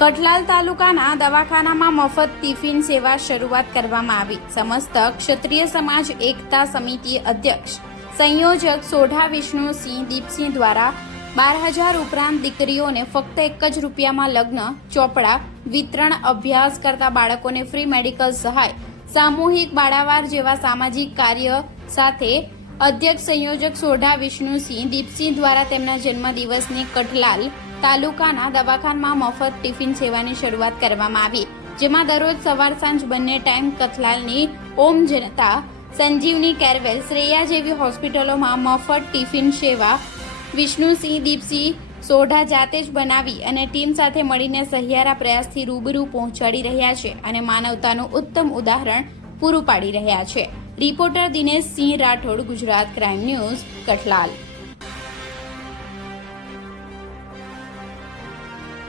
કઠલાલ તાલુકાના દવાખાનામાં મફત ટિફિન સેવા શરૂઆત કરવામાં આવી. સમસ્ત ક્ષત્રિય સમાજ એકતા સમિતિ અધ્યક્ષ, સંયોજક સોઢા વિષ્ણુસિંહ દીપસિંહ દ્વારા બાર હજાર ઉપરાંત દીકરીઓને ફક્ત એક જ રૂપિયામાં લગ્ન, ચોપડા, વિતરણ અભ્યાસ કરતા બાળકોને ફ્રી મેડિકલ સહાય, સામૂહિક બાળાવાર જેવા સામાજિક કાર્ય સાથે અધ્યક્ષ સંયોજક સોઢા વિષ્ણુસિંહ દીપસિંહ દ્વારા તેમના જન્મદિવસની કઠલાલ તાલુકાના દવાખાનામાં મફત ટિફિન સેવાની શરૂઆત કરવામાં આવી, જેમાં દરરોજ સવાર સાંજ બંને ટાઈમ કથલાલની ઓમ જનતા, સંજીવની કેરવેલ, શ્રેયા જેવી હોસ્પિટલોમાં મફત ટિફિન સેવા વિષ્ણુસિંહ દીપસિંહ સોઢા જાતે જ બનાવી અને ટીમ સાથે મળીને સહિયારા પ્રયાસથી રૂબરૂ પહોંચાડી રહ્યા છે અને માનવતાનું ઉત્તમ ઉદાહરણ પૂરું પાડી રહ્યા છે. Reporter Dinesh Singh Rathod Gujarat crime news Kathlal.